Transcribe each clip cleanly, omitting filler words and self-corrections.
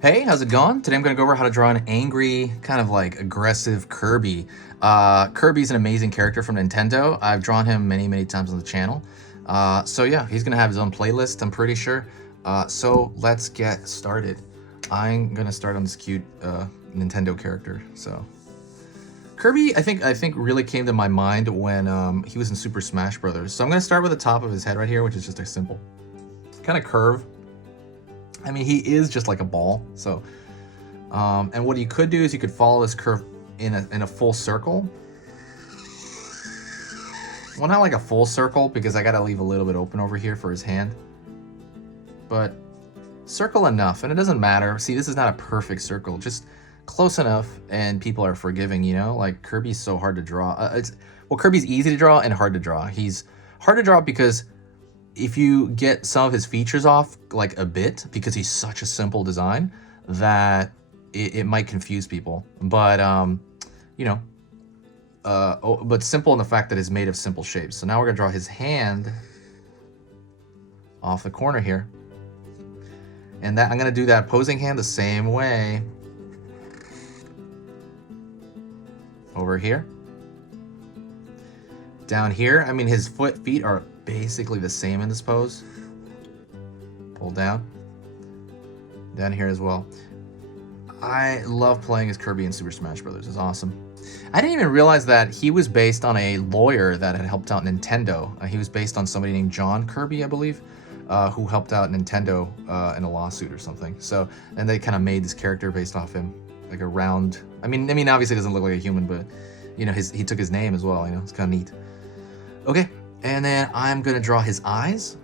Hey, how's it going? Today I'm going to go over how to draw an angry, kind of like aggressive Kirby. Kirby's an amazing character from Nintendo. I've drawn him many times on the channel. So yeah, he's going to have his own playlist, I'm pretty sure. So let's get started. I'm going to start on this cute Nintendo character. So Kirby, I think really came to my mind when he was in Super Smash Brothers. So I'm going to start with the top of his head right here, which is just a simple kind of curve. I mean, he is just like a ball. So, and what you could do is you could follow this curve in a full circle. Well, not like a full circle because I got to leave a little bit open over here for his hand. But circle enough, and it doesn't matter. See, this is not a perfect circle, just close enough, and people are forgiving. You know, like Kirby's so hard to draw. Kirby's easy to draw and hard to draw. He's hard to draw because if you get some of his features off like a bit, because he's such a simple design that it might confuse people. But you know, but simple in the fact that it's made of simple shapes. So now we're gonna draw his hand off the corner here, and that I'm gonna do that posing hand the same way over here. Down here, I mean, his feet are basically the same in this pose. Pull down. Down here as well. I love playing as Kirby in Super Smash Brothers. It's awesome. I didn't even realize that he was based on a lawyer that had helped out Nintendo. He was based on somebody named John Kirby, I believe, who helped out Nintendo in a lawsuit or something. So, and they kind of made this character based off him, like a round. I mean, obviously it doesn't look like a human, but you know, he took his name as well. You know, it's kind of neat. Okay, and then I'm gonna draw his eyes.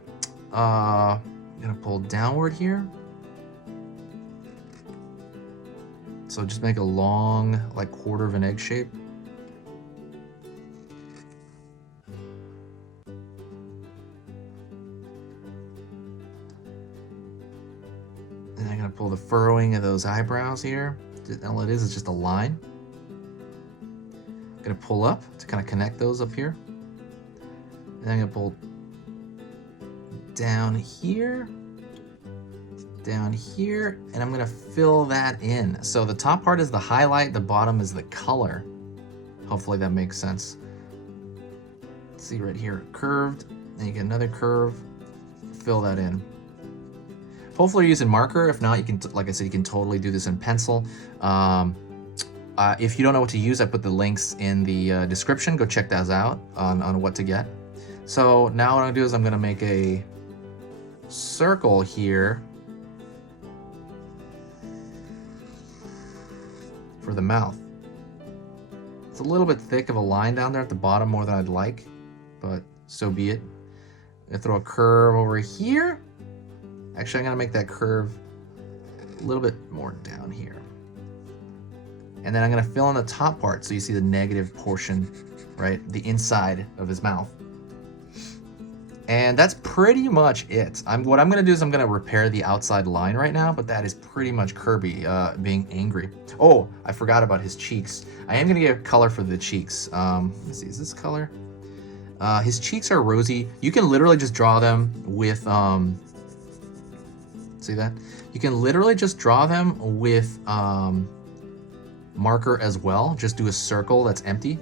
I'm gonna pull downward here. So just make a long, like quarter of an egg shape. And I'm gonna pull the furrowing of those eyebrows here. All it is just a line. I'm gonna pull up to kind of connect those up here. And I'm gonna pull down here, and I'm gonna fill that in. So the top part is the highlight, the bottom is the color. Hopefully that makes sense. See right here, curved, and you get another curve, fill that in. Hopefully you're using marker. If not, you can, like I said, you can totally do this in pencil. If you don't know what to use, I put the links in the description. Go check those out on what to get. So now what I'm gonna do is I'm gonna make a circle here for the mouth. It's a little bit thick of a line down there at the bottom, more than I'd like, but so be it. I'm gonna throw a curve over here. Actually, I'm gonna make that curve a little bit more down here. And then I'm gonna fill in the top part so you see the negative portion, right? The inside of his mouth. And that's pretty much it. What I'm gonna do is I'm gonna repair the outside line right now, but that is pretty much Kirby being angry. Oh, I forgot about his cheeks. I am gonna get a color for the cheeks. Let's see, is this color? His cheeks are rosy. You can literally just draw them with, see that? You can literally just draw them with marker as well. Just do a circle that's empty.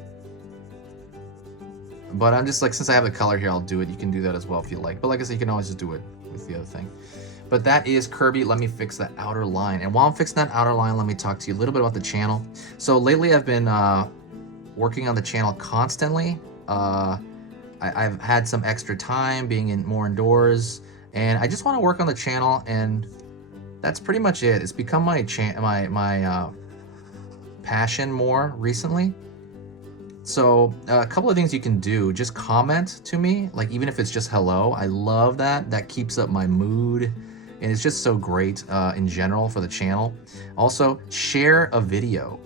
But I'm just like, since I have the color here, I'll do it. You can do that as well if you like. But like I said, you can always just do it with the other thing. But that is Kirby. Let me fix that outer line. And while I'm fixing that outer line, let me talk to you a little bit about the channel. So lately I've been working on the channel constantly. I've had some extra time being more indoors. And I just want to work on the channel. And that's pretty much it. It's become my passion more recently. So a couple of things you can do, just comment to me, like even if it's just hello. I love that. That keeps up my mood, and it's just so great in general for the channel. Also, share a video.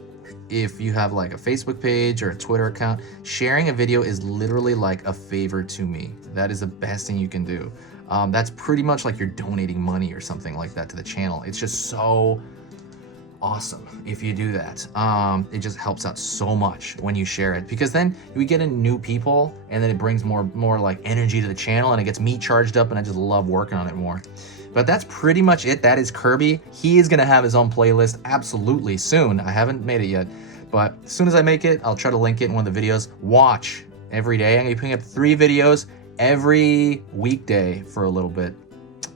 If you have like a Facebook page or a Twitter account, sharing a video is literally like a favor to me. That is the best thing you can do. That's pretty much like you're donating money or something like that to the channel. It's just so awesome if you do that. It just helps out so much when you share it, because then we get in new people, and then it brings more like energy to the channel, and it gets me charged up, and I just love working on it more. But that's pretty much it. That is Kirby. He is going to have his own playlist absolutely soon. I haven't made it yet, but as soon as I make it, I'll try to link it in one of the videos. Watch every day. I'm going to be putting up 3 videos every weekday for a little bit.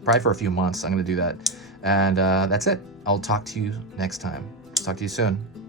Probably for a few months. I'm going to do that. And that's it. I'll talk to you next time. Talk to you soon.